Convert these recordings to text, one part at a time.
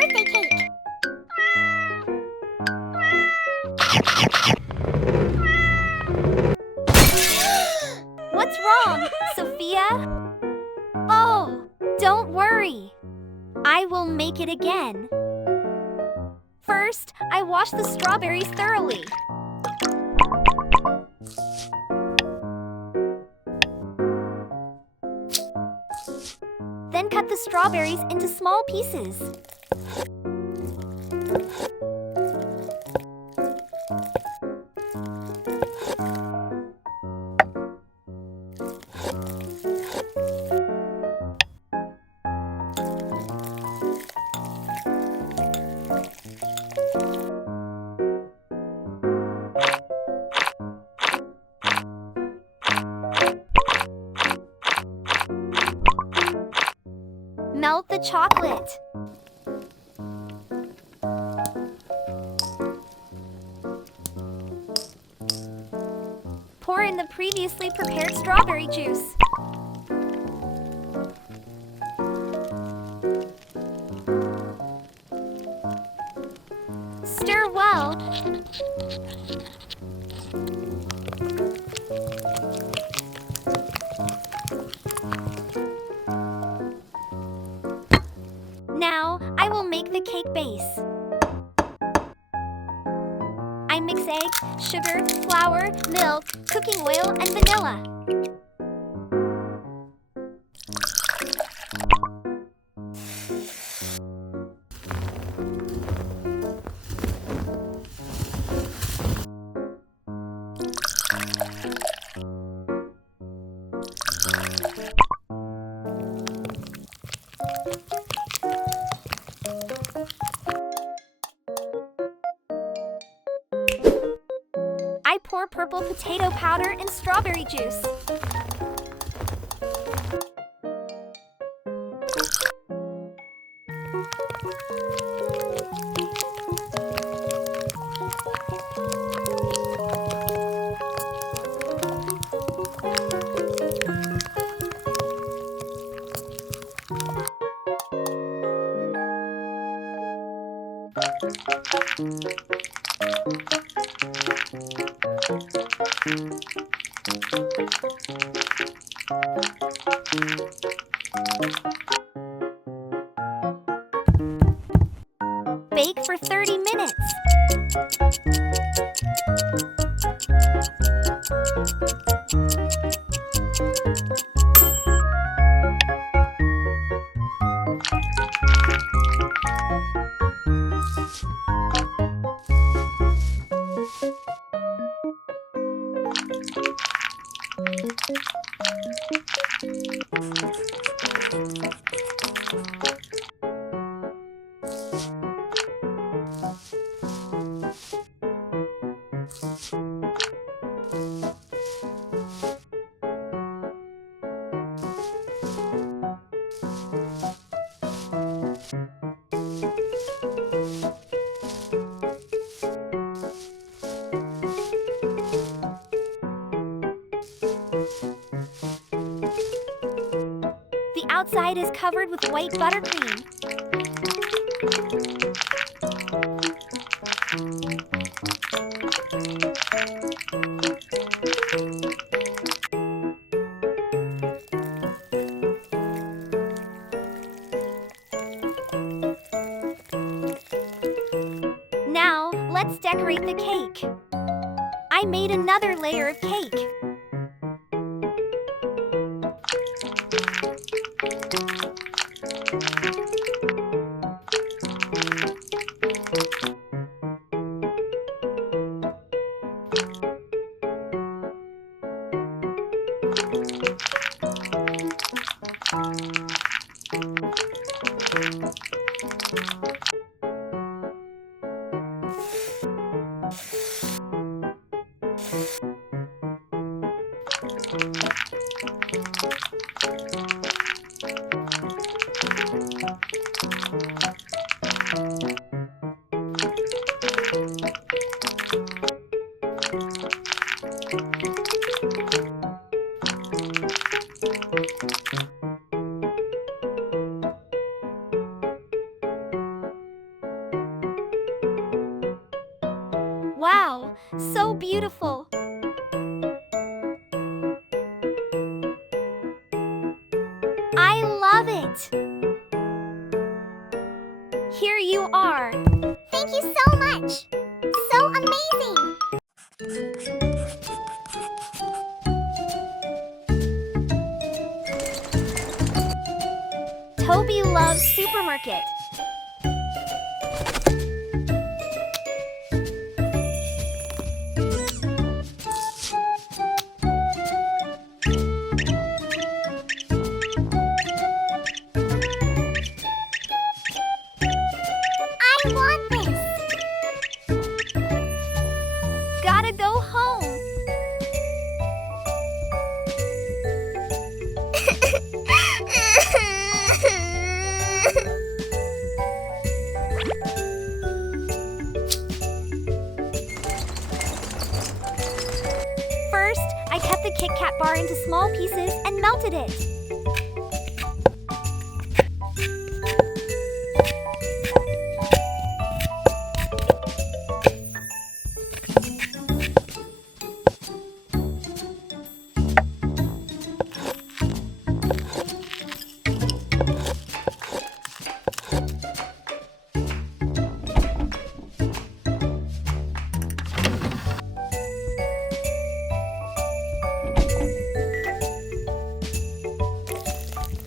birthday cake. What's wrong, Sophia? Oh, don't worry. I will make it again. First, I wash the strawberries thoroughly. Then cut the strawberries into small pieces. Melt the chocolate. Pour in the previously prepared strawberry juice. Stir well. Now, I will make the cake base. I mix egg, sugar, flour, milk, cooking oil, and vanilla. I pour purple potato powder and strawberry juice. Bake for 30 minutes. The outside is covered with white buttercream. Now, let's decorate the cake. I made another layer of cake. so beautiful. I love it. Here you are. Thank you so much. So amazing. Toby loves supermarket. I want this. Gotta go home. First, I cut the KitKat bar into small pieces and melted it.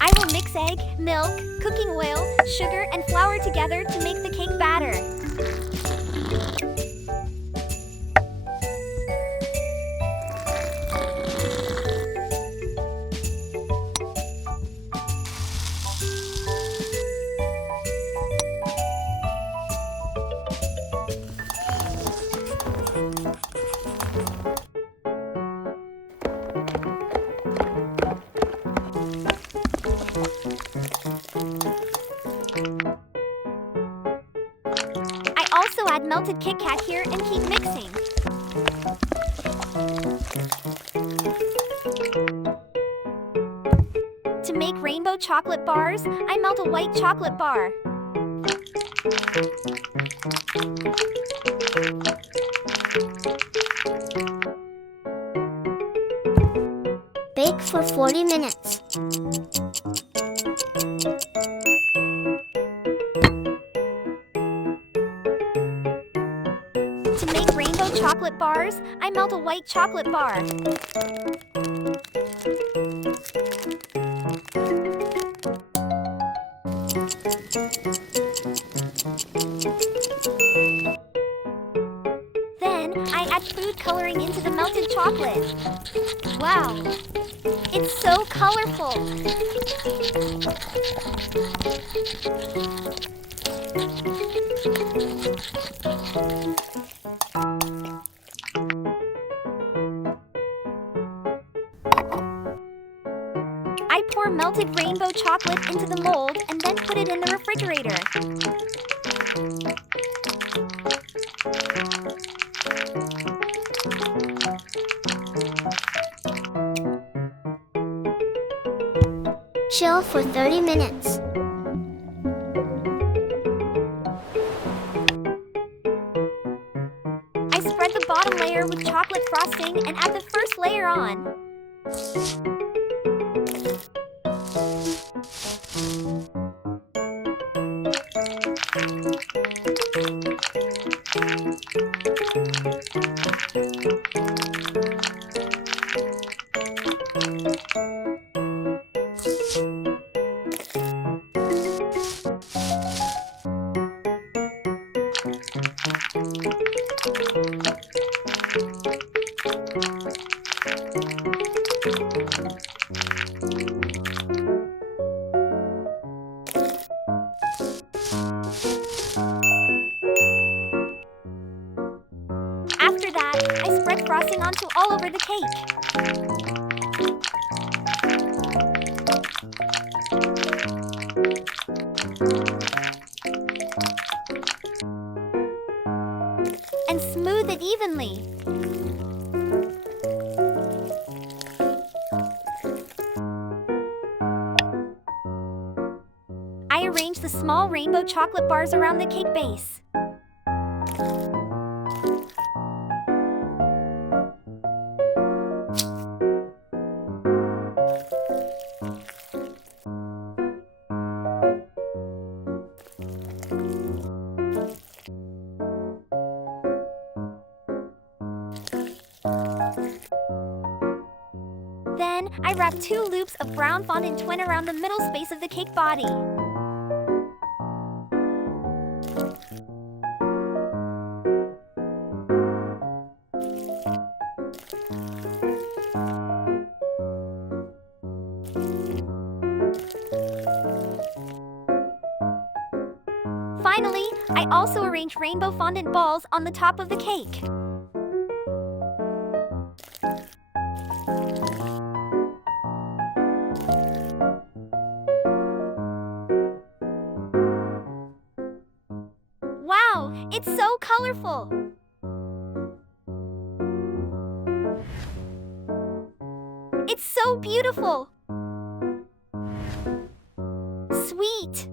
I will mix egg, milk, cooking oil, sugar, and flour together to make the cake batter. I also add melted KitKat here and keep mixing. To make rainbow chocolate bars, I melt a white chocolate bar. Bake for 40 minutes. To make rainbow chocolate bars, I melt a white chocolate bar. Then, I add food coloring into the melted chocolate. Wow! It's so colorful! I pour melted rainbow chocolate into the mold and then put it in the refrigerator. Chill for 30 minutes. I spread the bottom layer with chocolate frosting and add the first layer on. After that, I spread frosting onto all over the cake. And smooth it evenly. I arrange the small rainbow chocolate bars around the cake base. Then, I wrap 2 loops of brown fondant twine around the middle space of the cake body. Finally, I also arrange rainbow fondant balls on the top of the cake. Wow, it's so colorful! It's so beautiful! Sweet!